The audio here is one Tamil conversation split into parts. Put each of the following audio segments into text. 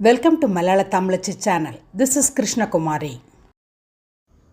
Welcome to Malayala Tamizhachi channel this is Krishnakumari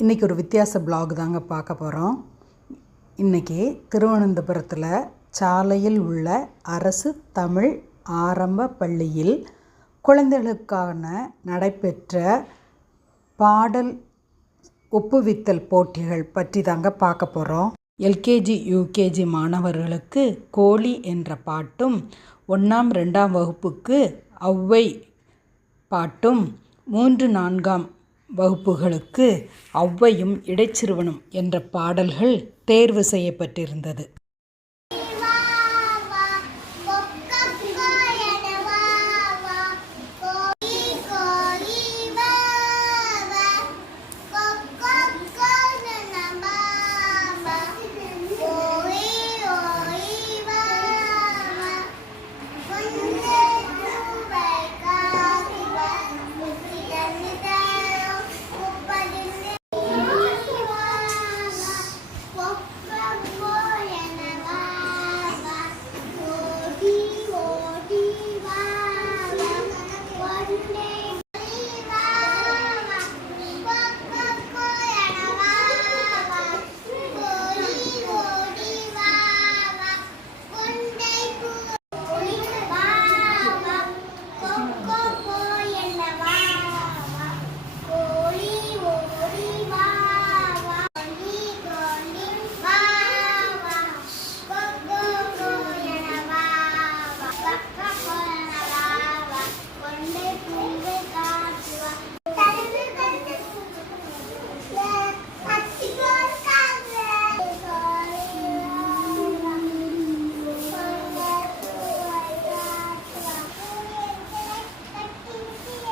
இன்றைக்கி ஒரு வித்தியாச பிளாக் தாங்க பார்க்க போகிறோம் இன்றைக்கி திருவனந்தபுரத்தில் சாலையில் உள்ள அரசு தமிழ் ஆரம்ப பள்ளியில் குழந்தைகளுக்கான நடைபெற்ற பாடல் ஒப்புவித்தல் போட்டிகள் பற்றி தாங்க பார்க்க போகிறோம் எல்கேஜி யூகேஜி மாணவர்களுக்கு கோழி என்ற பாட்டும் ஒன்றாம் ரெண்டாம் வகுப்புக்கு ஔவை பாட்டும் மூன்று நான்காம் வகுப்புகளுக்கு ஒளவையும் இடைச்சிறுவனும் என்ற பாடல்கள் தேர்வு செய்யப்பட்டிருந்தது.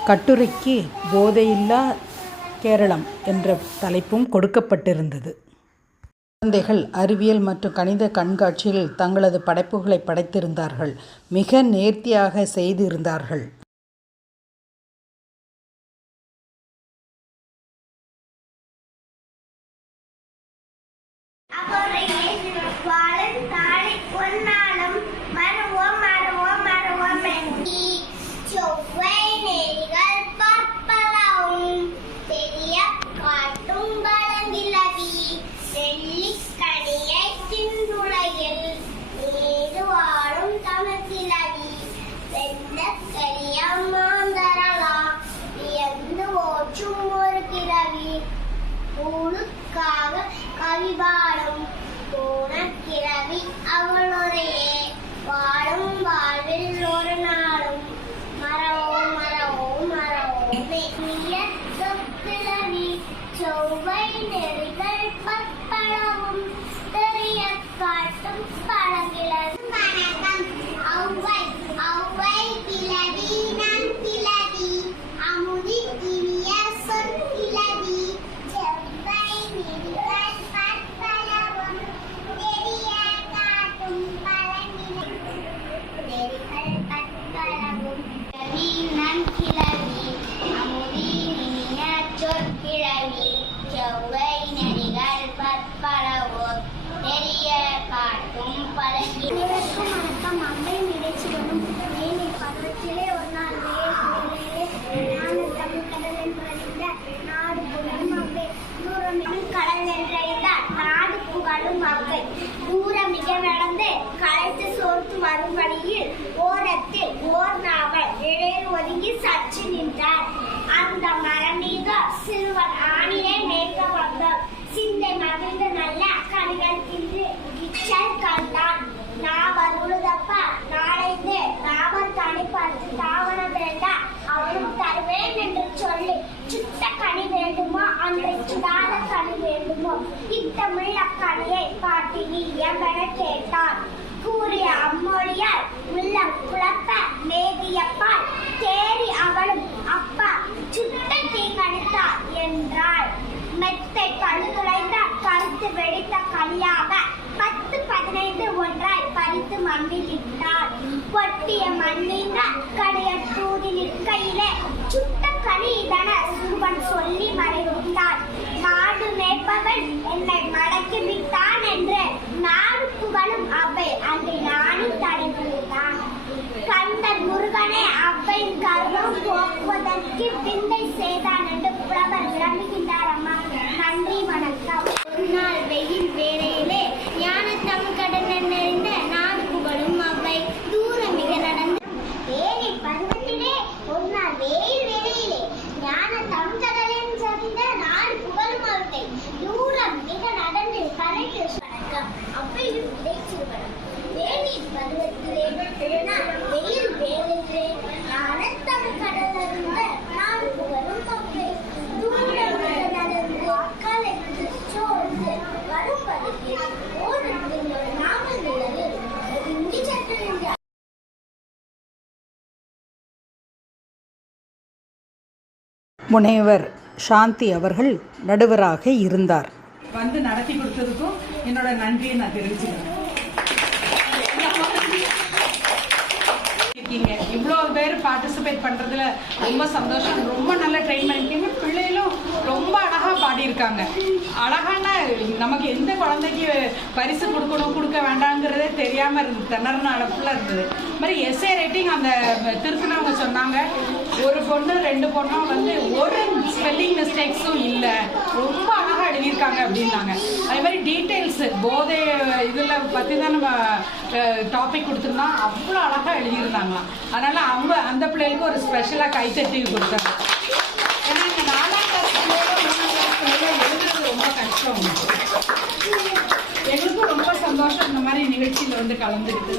கட்டுரைக்கு போதையில்லா கேரளம் என்ற தலைப்பும் கொடுக்கப்பட்டிருந்தது. குழந்தைகள் அறிவியல் மற்றும் கணித கண்காட்சியில் தங்களது படைப்புகளை படைத்திருந்தார்கள். மிக நேர்த்தியாக செய்திருந்தார்கள். அவரையே கவிபாடும் கிழவி அவளுடைய வாழும் வாழ்வில் ஒரு நாளும். மரவோ மரவோ மரவோமே நீய சொற்கிழவி செவ்வை நெறிகள் பற்பளவும் தெரிய காட்டும் சொற்கிழவி செவ்வை நெறிகள் பற்பளவும் தெரிய காட்டும் அனைவருக்கும் வணக்கம் அம்பை பருவத்திலே ஒரு நாள் தமிழ் கடல் நாடு புகழும் தூரம் கடல் நாடு புகழும் தூரம் மிக நடந்து களைத்து சோர்த்து வரும் ஓரத்தில் ஓர் நாவல் இடையில் ஒதுங்கி சற்று நின்றார். அந்த மரம் கண்ணன் கண்டான். நாவர் உழுதப்ப நாளைந்து ராமர் கனி பார்த்து தாவணம் வேண்டா அவனும் தருவேன் என்று சொல்லி சுட்ட கனி வேண்டுமோ? அந்த சுடாத கனி வேண்டுமோ? இத்தமிழ் அக்கனியை காட்டி இயம்பென கேட்டான். கூறிய அம்மொழியால் உள்ளம் குழப்ப மேதியப்பால் தேறி அவளும் அப்பா சுட்ட தீ கணித்தார் என்றாள். மெத்தை கழுதுளைந்த கருத்து வெடித்த கனியாக பதினைந்து ஒன்றாய் பறித்து மண்ணில் இட்டார். பொட்டிய மண்ணின் அக்கடைய தூதி நிற்கையிலே சுட்ட கனி இதன சுருவன் சொல்லி மறைவிட்டார் நாடு மேய்ப்பவன் என்னை மடக்கி விட்டான் என்று நாடு புகழும் அவை அங்கே நானும் தடைபடுத்தான். கந்தன் முருகனே அவை கர்வம் போக்குவதற்கு பின் முனைவர் சாந்தி அவர்கள் நடுவராக இருந்தார். வந்து நடத்தி கொடுத்ததுக்கும் என்னோட நன்றியை நான் தெரிவிச்சுக்கிறேன். இருக்கீங்க. இவ்வளோ பேர் பார்ட்டிசிபேட் பண்ணுறதுல ரொம்ப சந்தோஷம். ரொம்ப நல்லா ட்ரெயின் பண்ணியிருக்கீங்க பிள்ளைகளும் ரொம்ப அழகாக பாடியிருக்காங்க. அழகான நமக்கு எந்த குழந்தைக்கு பரிசு கொடுக்கணும் கொடுக்க வேண்டாங்கிறதே தெரியாமல் இருந்தது திணறின அளப்புல இருந்தது. இது மாதிரி எஸ்ஏ ரைட்டிங் அந்த திருத்தினவங்க சொன்னாங்க. ஒரு பொண்ணு ரெண்டு பொண்ணும் வந்து ஒரு ஸ்பெல்லிங் மிஸ்டேக்ஸும் இல்லை. ரொம்ப அழகாக எழுதியிருக்காங்க அப்படின்னாங்க. அதே மாதிரி டீட்டெயில்ஸ் போதை இதில் பற்றி தான் நம்ம டாபிக் கொடுத்துருந்தோம். அவ்வளோ அழகாக எழுதியிருந்தாங்களாம். அதனால் அவங்க அந்த பிள்ளைகளுக்கு ஒரு ஸ்பெஷலாக கைத்தட்டி கொடுத்தாங்க. ஏன்னா இந்த நாலாம் கிளாஸ் எழுதுறது ரொம்ப கஷ்டம். எங்களுக்கும் ரொம்ப சந்தோஷம் இந்த மாதிரி நிகழ்ச்சியில் வந்து கலந்துக்கிட்டு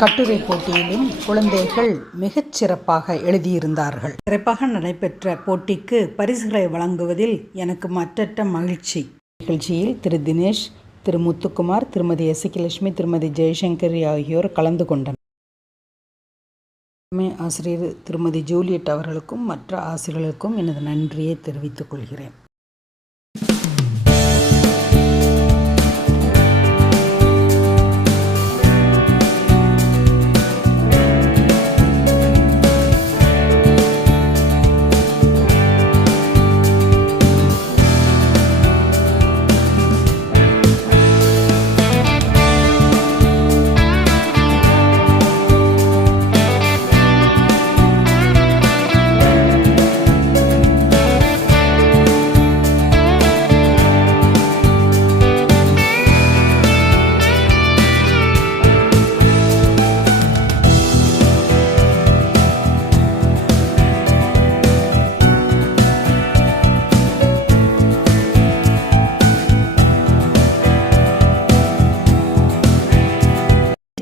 கட்டுரை போட்டியிலும் குழந்தைகள் மிகச் சிறப்பாக எழுதியிருந்தார்கள். சிறப்பாக நடைபெற்ற போட்டிக்கு பரிசுகளை வழங்குவதில் எனக்கு மற்றற்ற மகிழ்ச்சி. நிகழ்ச்சியில் திரு தினேஷ் திரு முத்துக்குமார் திருமதி எசக்கிலட்சுமி திருமதி ஜெயசங்கரி ஆகியோர் கலந்து கொண்டனர். தலைமை ஆசிரியர் திருமதி ஜூலியட் அவர்களுக்கும் மற்ற ஆசிரியர்களுக்கும் எனது நன்றியை தெரிவித்துக் கொள்கிறேன்.